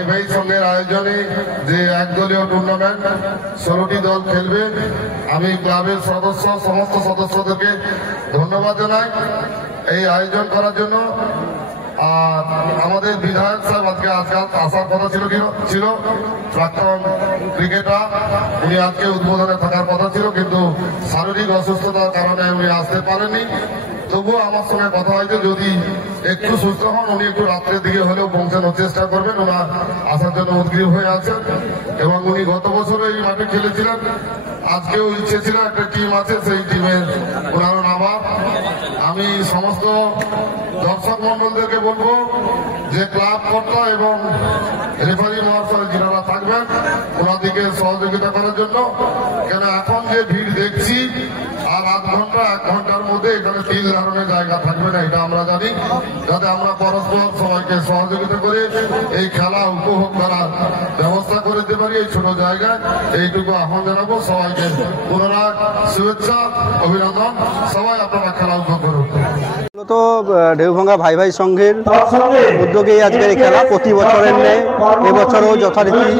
ভাই ভাই সঙ্গের আয়োজনে যে একদলীয় টুর্নামেন্ট 16টি দল খেলবে, আমি ক্লাবের সমস্ত সদস্যদেরকে ধন্যবাদ জানাই এই আয়োজন করার জন্য। আর আমাদের বিধায়ক সাহেব আজকে আসার কথা ছিল প্রাক্তন ক্রিকেটার, উনি আজকে উদ্বোধনে থাকার কথা ছিল, কিন্তু শারীরিক অসুস্থতার কারণে উনি আসতে পারেননি। তবুও আমার সঙ্গে কথা হয়েছে যদি একটু সুস্থ হন উনি একটু রাত্রের দিকে হলেও পৌঁছানোর চেষ্টা করবেন। ওনার আসার জন্য উদ্গ্রীব হয়ে আছেন এবং উনি গত বছর এই মাঠে খেলেছিলেন। আজকেও ইচ্ছে ছিল, একটা টিম আছে সেই টিমের ওনারও নামা। আমি সমস্ত দর্শক মন্ডলদেরকে বলবো যে ক্লাব কর্তা এবং রেফারি মহাশয় যারা থাকবেন ওনাদেরকে সহযোগিতা করার জন্য, কেন এখন যে ভিড় দেখছি আর আধ ঘন্টা 1 ঘন্টার মধ্যে এখানে 3 ধরনের জায়গা থাকবে না, এটা আমরা জানি। যাতে আমরা পরস্পর সবাইকে সহযোগিতা করে এই খেলা উপভোগ করার ব্যবস্থা করে দিতে পারি এই ছোট জায়গায়, এইটুকু আহ্বান জানাবো সবাইকে। পুনরায় শুভেচ্ছা, অভিনন্দন, সবাই আপনারা খেলা উপভোগ করুন। তো ঢেউভাঙ্গা ভাই ভাই সংঘের উদ্যোগে আজকের এই খেলা প্রতি বছরের নেয় এবছরও যথারীতি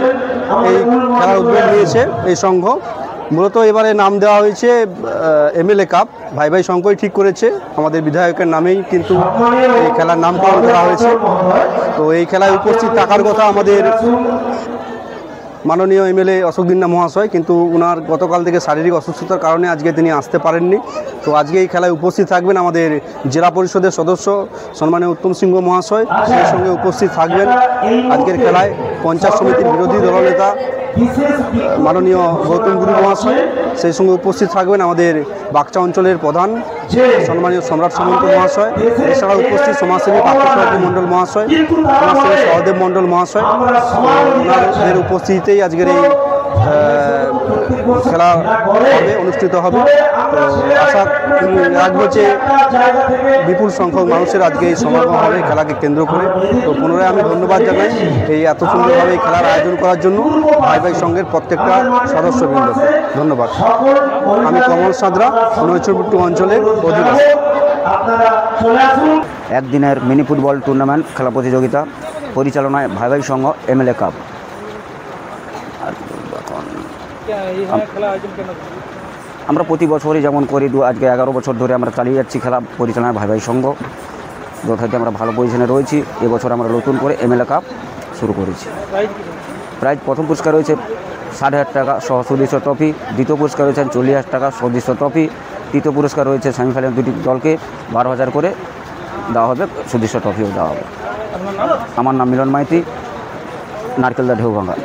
এই খেলার উদ্যোগ নিয়েছে এই সংঘ। মূলত এবারে নাম দেওয়া হয়েছে MLA কাপ, ভাই ভাই সংঘই ঠিক করেছে, আমাদের বিধায়কের নামেই কিন্তু এই খেলার নামকরণ করা হয়েছে। তো এই খেলায় উপস্থিত থাকার কথা আমাদের মাননীয় MLA অশোক দিন্না মহাশয়, কিন্তু ওনার গতকাল থেকে শারীরিক অসুস্থতার কারণে আজকে তিনি আসতে পারেননি। তো আজকে এই খেলায় উপস্থিত থাকবেন আমাদের জেলা পরিষদের সদস্য সম্মানীয় উত্তম সিংহ মহাশয়, সেই সঙ্গে উপস্থিত থাকবেন আজকের খেলায় পঞ্চায়েত সমিতির বিরোধী দলনেতা মাননীয় গৌতম গুরু মহাশয়, সেই সঙ্গে উপস্থিত থাকবেন আমাদের বাগচা অঞ্চলের প্রধান সম্মানীয় সম্রাট সামন্ত মহাশয়, এছাড়া উপস্থিত সমাজসেবী পার্থসারথী মণ্ডল মহাশয়, সমাজসেবী সহদেব মণ্ডল মহাশয়। ওনাদের উপস্থিতিতেই আজকের এই খেলা হবে, অনুষ্ঠিত হবে। তো আশা রাখবো যে বিপুল সংখ্যক মানুষের আজকে এই সমাগম হবে খেলাকে কেন্দ্র করে। তো পুনরায় আমি ধন্যবাদ জানাই এই এত সুন্দরভাবে এই খেলার আয়োজন করার জন্য ভাই ভাই সংঘের প্রত্যেকটা সদস্যবৃন্দকে ধন্যবাদ। আমি কমল সাঁতরা, নৈচরপুট্টু অঞ্চলের অধিবাসী। একদিনের মিনি ফুটবল টুর্নামেন্ট খেলা প্রতিযোগিতা পরিচালনায় ভাই ভাই সংঘ MLA কাপ। আমরা প্রতি বছরই যেমন করি, আজকে 11 বছর ধরে আমরা চালিয়ে যাচ্ছি খেলা পরিচালনায় ভাই ভাই সংঘ। যথারীতি আমরা ভালো পজিশনে রয়েছি। এবছর আমরা নতুন করে MLA কাপ শুরু করেছি। প্রাইজ প্রথম পুরস্কার রয়েছে 60,000 টাকা সহ সুদৃশ্য ট্রফি, দ্বিতীয় পুরস্কার রয়েছে 40,000 টাকা সুদৃশ্য ট্রফি, তৃতীয় পুরস্কার রয়েছে সেমিফাইনাল 2টি দলকে 12,000 করে দেওয়া হবে, সুদৃশ্য ট্রফিও দেওয়া হবে। আমার নাম মিলন মাইতি, নারকেলদা ঢেউভাঙ্গা।